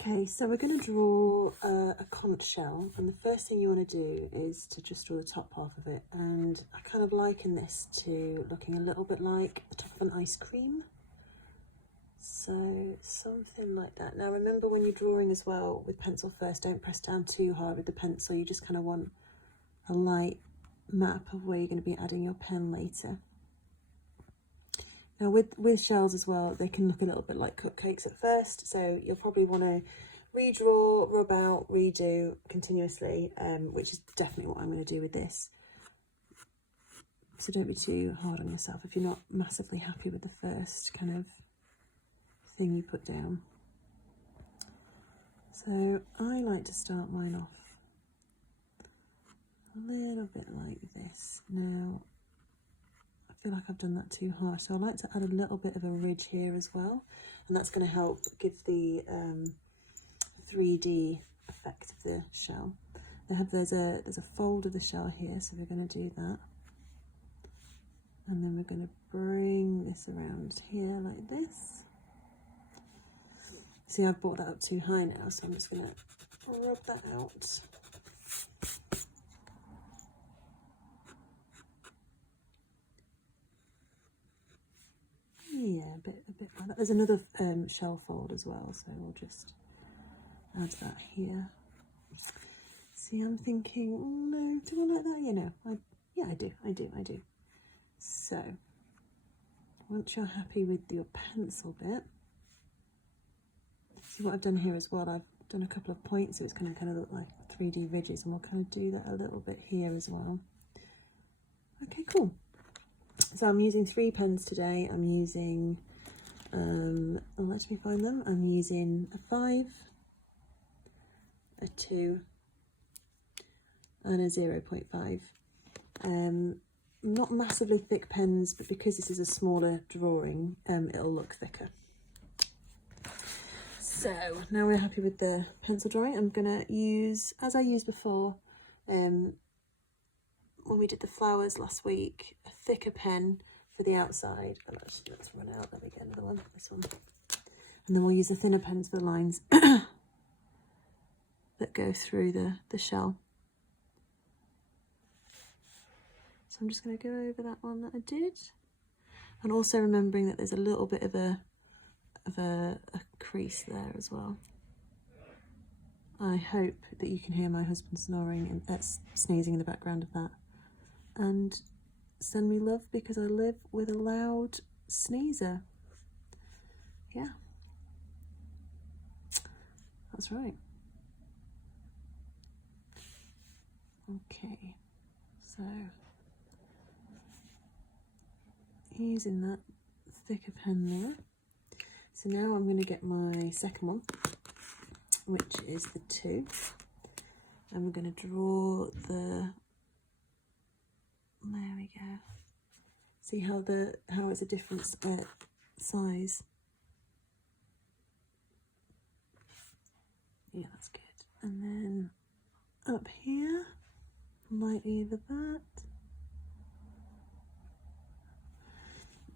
Okay, so we're going to draw a conch shell, and the first thing you want to do is to just draw the top half of it, and I kind of liken this to looking a little bit like the top of an ice cream. So something like that. Now remember, when you're drawing as well with pencil first, don't press down too hard with the pencil. You just kind of want a light map of where you're going to be adding your pen later. Now with shells as well, they can look a little bit like cupcakes at first, so you'll probably want to redraw, rub out, redo continuously, which is definitely what I'm going to do with this. So don't be too hard on yourself if you're not massively happy with the first kind of thing you put down. So I like to start mine off a little bit like this. Now I feel like I've done that too harsh, so I like to add a little bit of a ridge here as well, and that's going to help give the 3D effect of the shell. There's a fold of the shell here, so we're going to do that, and then we're going to bring this around here like this. See, I've brought that up too high now, so I'm just going to rub that out. Yeah, a bit like that. There's another shell fold as well, so we'll just add that here. See, I'm thinking, oh no, do I like that? You know, yeah, I do. So, once you're happy with your pencil bit, see what I've done here as well. I've done a couple of points, so it's going to kind of look like 3D ridges, and we'll kind of do that a little bit here as well. Okay, cool. So I'm using 3 pens today. I'm using, let me find them. I'm using a 5, a 2, and a 0.5. Not massively thick pens, but because this is a smaller drawing, it'll look thicker. So now we're happy with the pencil drawing. I'm gonna use, as I used before, when we did the flowers last week, a thicker pen for the outside. And let's run out. Let me get another one. This one. And then we'll use the thinner pens for the lines that go through the shell. So I'm just going to go over that one that I did, and also remembering that there's a little bit of a crease there as well. I hope that you can hear my husband snoring and sneezing in the background of that. And send me love, because I live with a loud sneezer. Yeah, that's right. Okay, so using that thicker pen there. So now I'm going to get my second one, which is the 2, and we're going to draw the, there we go. See how it's a different size. Yeah, that's good. And then up here, like either that.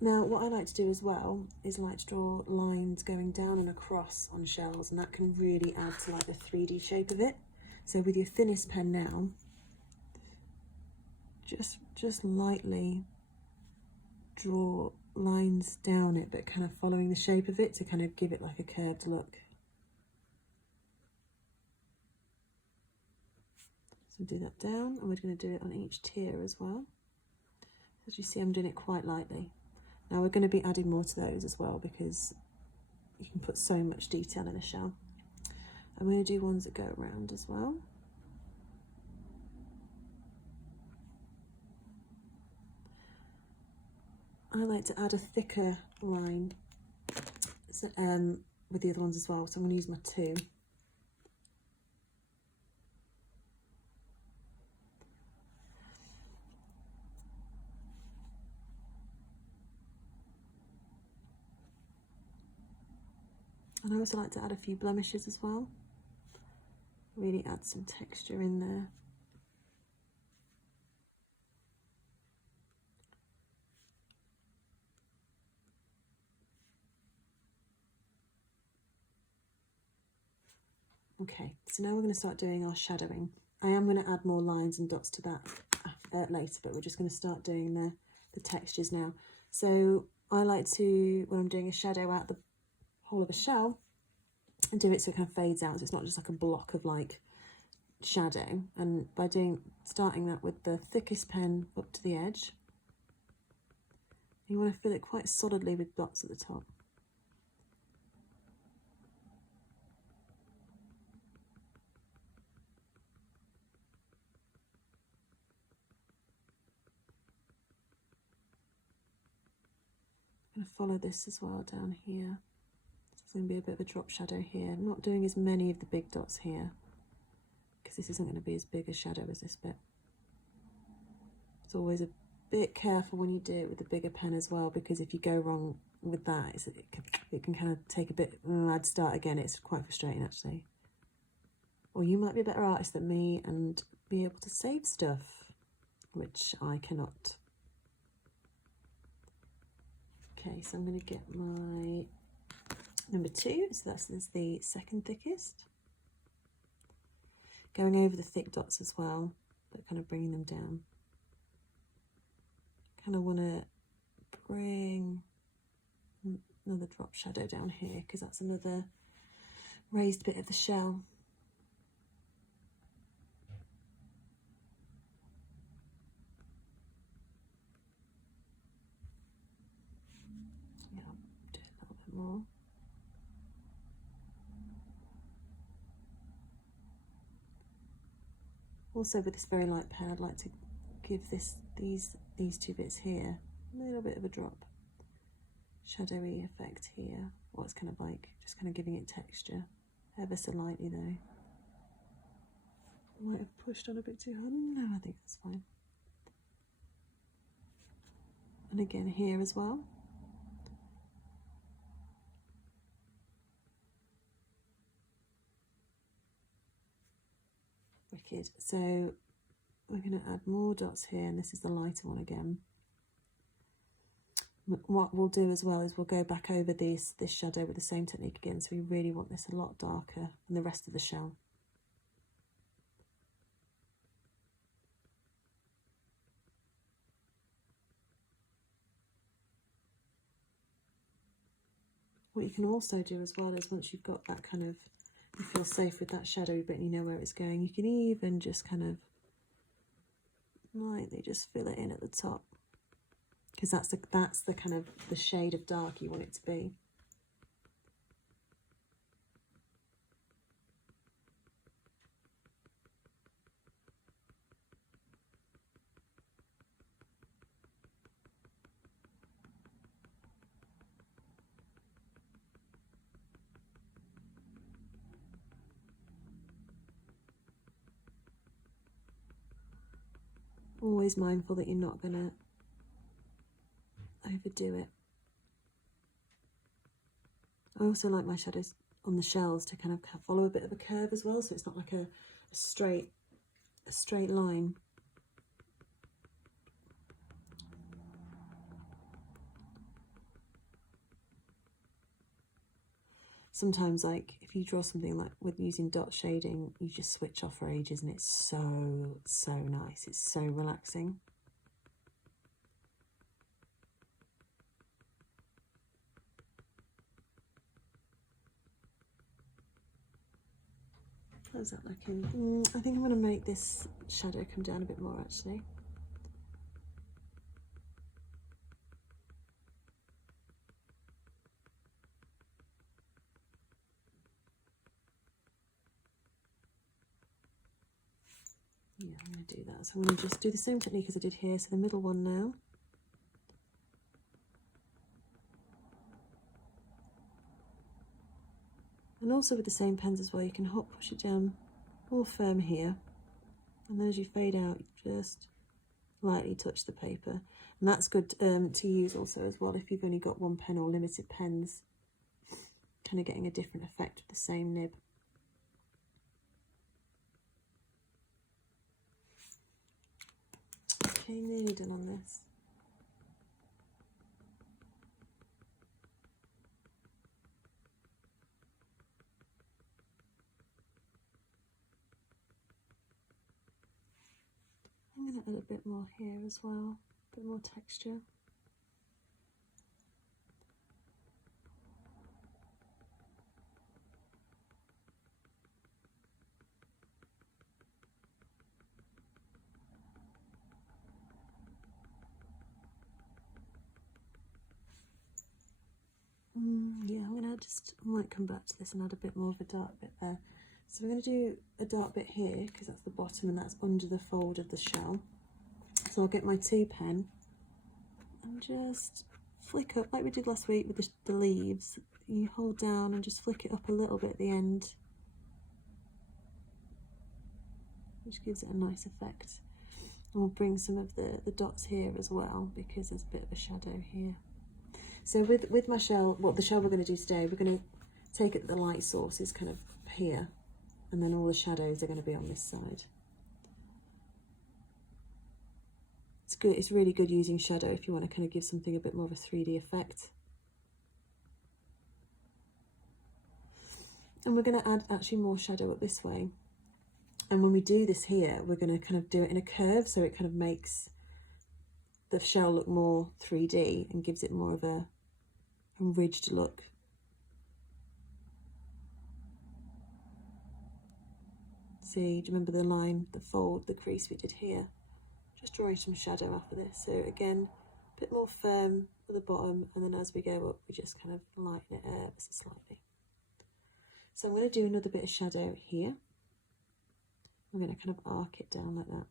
Now, what I like to do as well is like to draw lines going down and across on shells, and that can really add to like the 3D shape of it. So with your thinnest pen now, just lightly draw lines down it, but kind of following the shape of it to kind of give it like a curved look. So do that down, and we're going to do it on each tier as well. As you see, I'm doing it quite lightly. Now we're going to be adding more to those as well, because you can put so much detail in a shell. I'm going to do ones that go around as well. I like to add a thicker line with the other ones as well, so I'm going to use my 2. And I also like to add a few blemishes as well. Really add some texture in there. Okay, so now we're going to start doing our shadowing. I am going to add more lines and dots to that later, but we're just going to start doing the textures now. So I like to, when I'm doing a shadow out the whole of a shell, and do it so it kind of fades out, so it's not just like a block of like shadow. And by starting that with the thickest pen up to the edge, you want to fill it quite solidly with dots at the top. I'm going to follow this as well down here. So there's going to be a bit of a drop shadow here. I'm not doing as many of the big dots here because this isn't going to be as big a shadow as this bit. It's always a bit careful when you do it with the bigger pen as well, because if you go wrong with that, it can kind of take a bit, I'd start again, it's quite frustrating actually. Or you might be a better artist than me and be able to save stuff, which I cannot. Okay, so I'm going to get my number 2, so that's the second thickest. Going over the thick dots as well, but kind of bringing them down. Kind of want to bring another drop shadow down here because that's another raised bit of the shell. Yeah, I'll do a little bit more. Also with this very light pen, I'd like to give these two bits here a little bit of a drop. Shadowy effect here. Well, it's kind of like just kind of giving it texture, ever so lightly though. I might have pushed on a bit too hard. No, I think that's fine. And again here as well. Wicked. So we're going to add more dots here, and this is the lighter one again. What we'll do as well is we'll go back over this shadow with the same technique again, so we really want this a lot darker than the rest of the shell. What you can also do as well is once you've got that kind of, you feel safe with that shadow bit and you know where it's going, you can even just kind of lightly just fill it in at the top, because that's the kind of the shade of dark you want it to be. Always mindful that you're not going to overdo it. I also like my shadows on the shells to kind of follow a bit of a curve as well, so it's not like a straight line. Sometimes, like if you draw something like with using dot shading, you just switch off for ages and it's so nice. It's so relaxing. How's that looking? I think I'm going to make this shadow come down a bit more actually. Yeah, I'm going to do that. So I'm going to just do the same technique as I did here. So the middle one now. And also with the same pens as well, you can hot push it down more firm here. And then as you fade out, you just lightly touch the paper. And that's good to use also as well if you've only got one pen or limited pens. Kind of getting a different effect with the same nib. Okay, nearly done on this. I'm going to add a bit more here as well, a bit more texture. Yeah, I'm going to just, I might come back to this and add a bit more of a dark bit there. So we're going to do a dark bit here because that's the bottom and that's under the fold of the shell. So I'll get my 2 pen and just flick up like we did last week with the leaves. You hold down and just flick it up a little bit at the end, which gives it a nice effect. And we'll bring some of the dots here as well because there's a bit of a shadow here. So with my shell, what the shell we're going to do today, we're going to take it that the light source is kind of here, and then all the shadows are going to be on this side. It's good. It's really good using shadow if you want to kind of give something a bit more of a 3D effect. And we're going to add actually more shadow up this way. And when we do this here, we're going to kind of do it in a curve, so it kind of makes the shell look more 3D and gives it more of a ridged look. See, do you remember the line, the fold, the crease we did here? Just drawing some shadow after this. So again, a bit more firm at the bottom, and then as we go up, we just kind of lighten it ever so slightly. So I'm going to do another bit of shadow here. I'm going to kind of arc it down like that.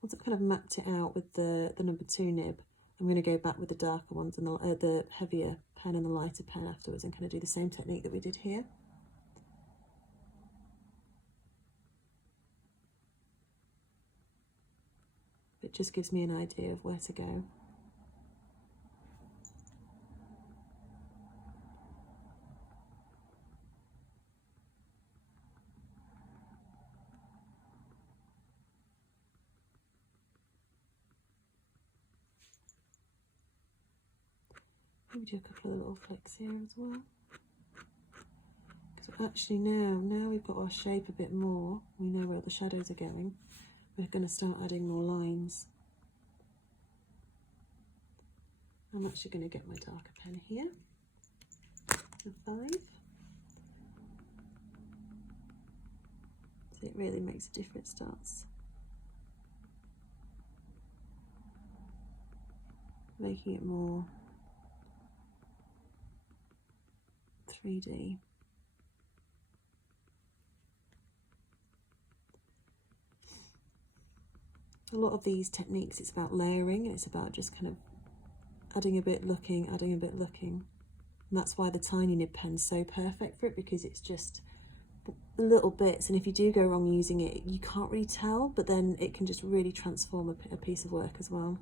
Once I've kind of mapped it out with the number 2 nib, I'm going to go back with the darker ones and the heavier pen and the lighter pen afterwards and kind of do the same technique that we did here. It just gives me an idea of where to go. Maybe do a couple of little flicks here as well. Because actually now we've got our shape a bit more, we know where the shadows are going, we're going to start adding more lines. I'm actually going to get my darker pen here, a 5. So it really makes a difference, starts making it more 3D. A lot of these techniques, it's about layering, and it's about just kind of adding a bit, looking, adding a bit, looking. And that's why the tiny nib pen's so perfect for it, because it's just little bits, and if you do go wrong using it, you can't really tell, but then it can just really transform a piece of work as well.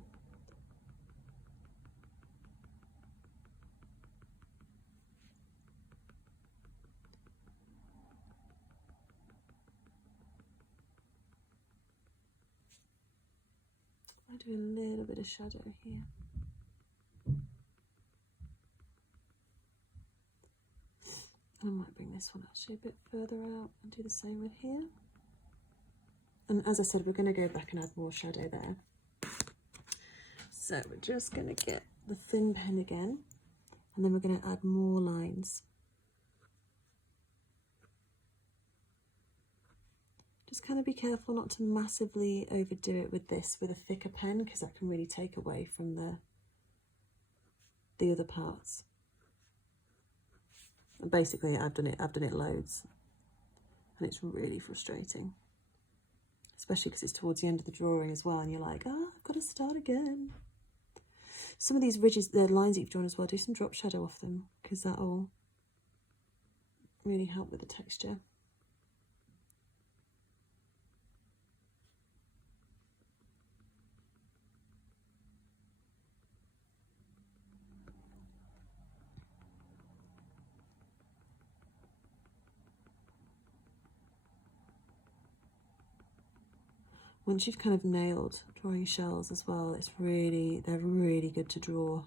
I do a little bit of shadow here. And I might bring this one actually a bit further out and do the same with here. And as I said, we're going to go back and add more shadow there. So we're just going to get the thin pen again, and then we're going to add more lines. Just kind of be careful not to massively overdo it with this, with a thicker pen, because that can really take away from the other parts. And basically, I've done it loads, and it's really frustrating, especially because it's towards the end of the drawing as well, and you're like, oh, I've got to start again. Some of these ridges, the lines that you've drawn as well, do some drop shadow off them, because that'll really help with the texture. Once you've kind of nailed drawing shells as well, they're really good to draw.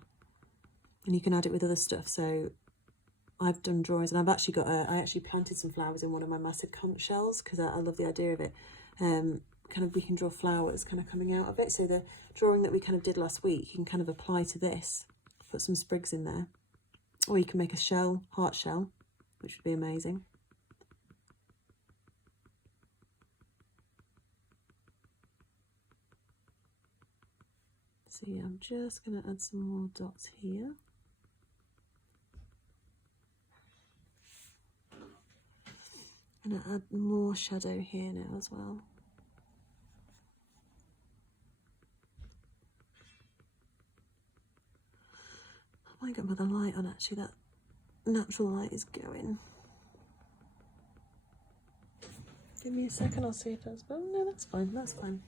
And you can add it with other stuff. So I've done drawings, and I've actually got I actually planted some flowers in one of my massive conch shells because I love the idea of it. Kind of we can draw flowers kind of coming out of it. So the drawing that we kind of did last week, you can kind of apply to this, put some sprigs in there, or you can make a shell, heart shell, which would be amazing. So yeah, I'm just going to add some more dots here. I'm going to add more shadow here now as well. I might go with the light on, actually, that natural light is going. Give me a second, I'll see if that's, oh no, that's fine, that's fine.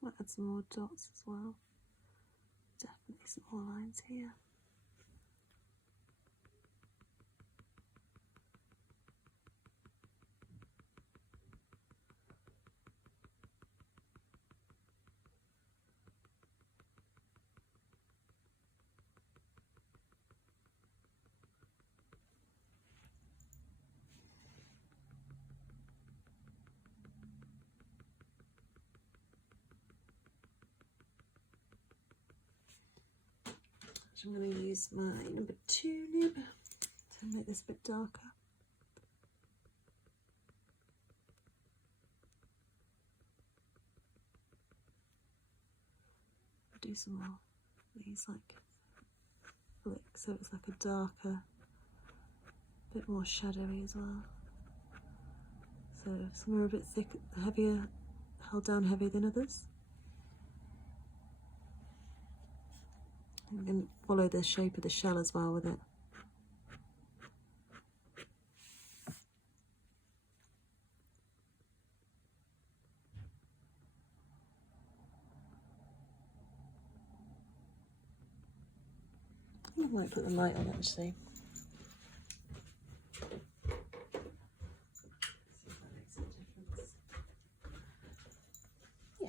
Might add some more dots as well. Definitely some more lines here. I'm going to use my number 2 nib to make this a bit darker. I'll do some more of these like flicks so it's like a darker, bit more shadowy as well. So some are a bit thick, heavier, held down heavier than others. I'm going to follow the shape of the shell as well with it. I might put the light on actually. Yeah.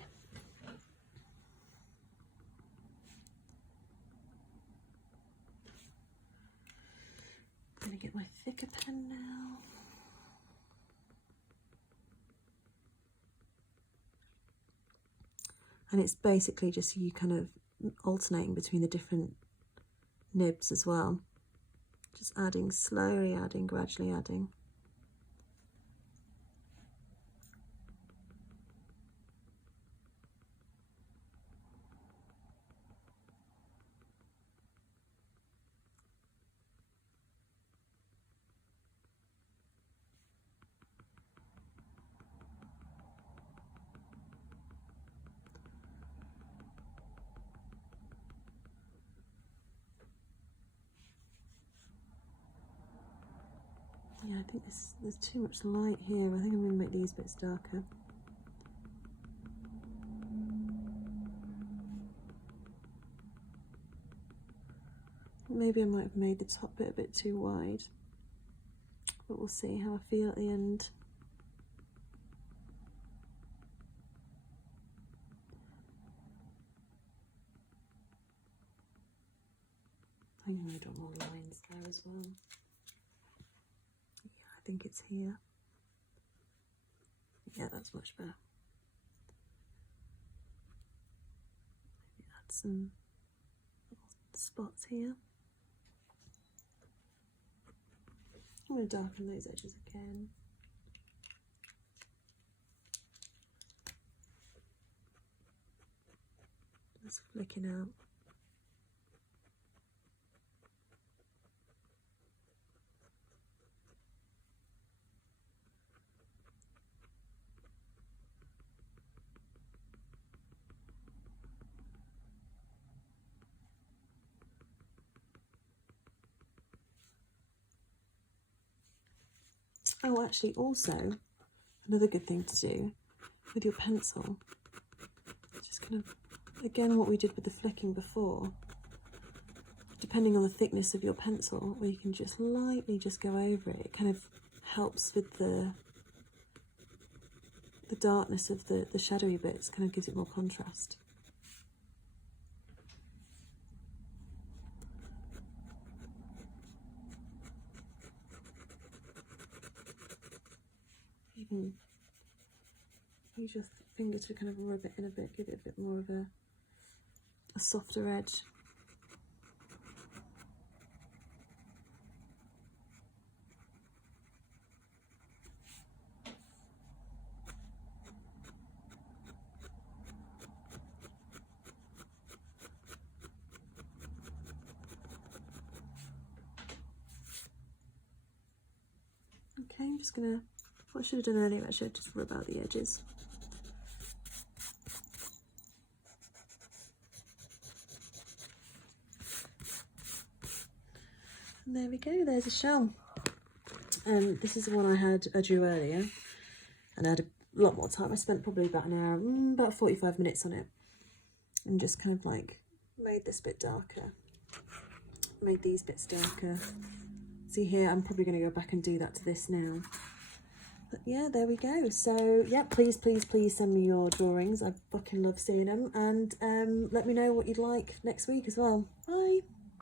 I'm going to get my thicker pen now. And it's basically just you kind of alternating between the different nibs as well. Just adding, slowly adding, gradually adding. Yeah, I think there's too much light here. I think I'm going to make these bits darker. Maybe I might have made the top bit a bit too wide, but we'll see how I feel at the end. I think I might want more lines there as well. I think it's here. Yeah, that's much better. Maybe add some little spots here. I'm going to darken those edges again. Just flicking out. Oh, actually, also, another good thing to do with your pencil, just kind of, again, what we did with the flicking before, depending on the thickness of your pencil, or you can just lightly just go over it. It kind of helps with the the darkness of the shadowy bits kind of gives it more contrast. You can use your finger to kind of rub it in a bit, give it a bit more of a softer edge. Okay, I'm just gonna, what I should have done earlier, actually, I just rub out the edges. And there we go, there's a shell. And this is the one I drew earlier, and I had a lot more time. I spent probably about an hour, about 45 minutes on it, and just kind of like made this bit darker, made these bits darker. See here, I'm probably going to go back and do that to this now. But yeah, there we go. So yeah, please send me your drawings. I fucking love seeing them, and let me know what you'd like next week as well. Bye.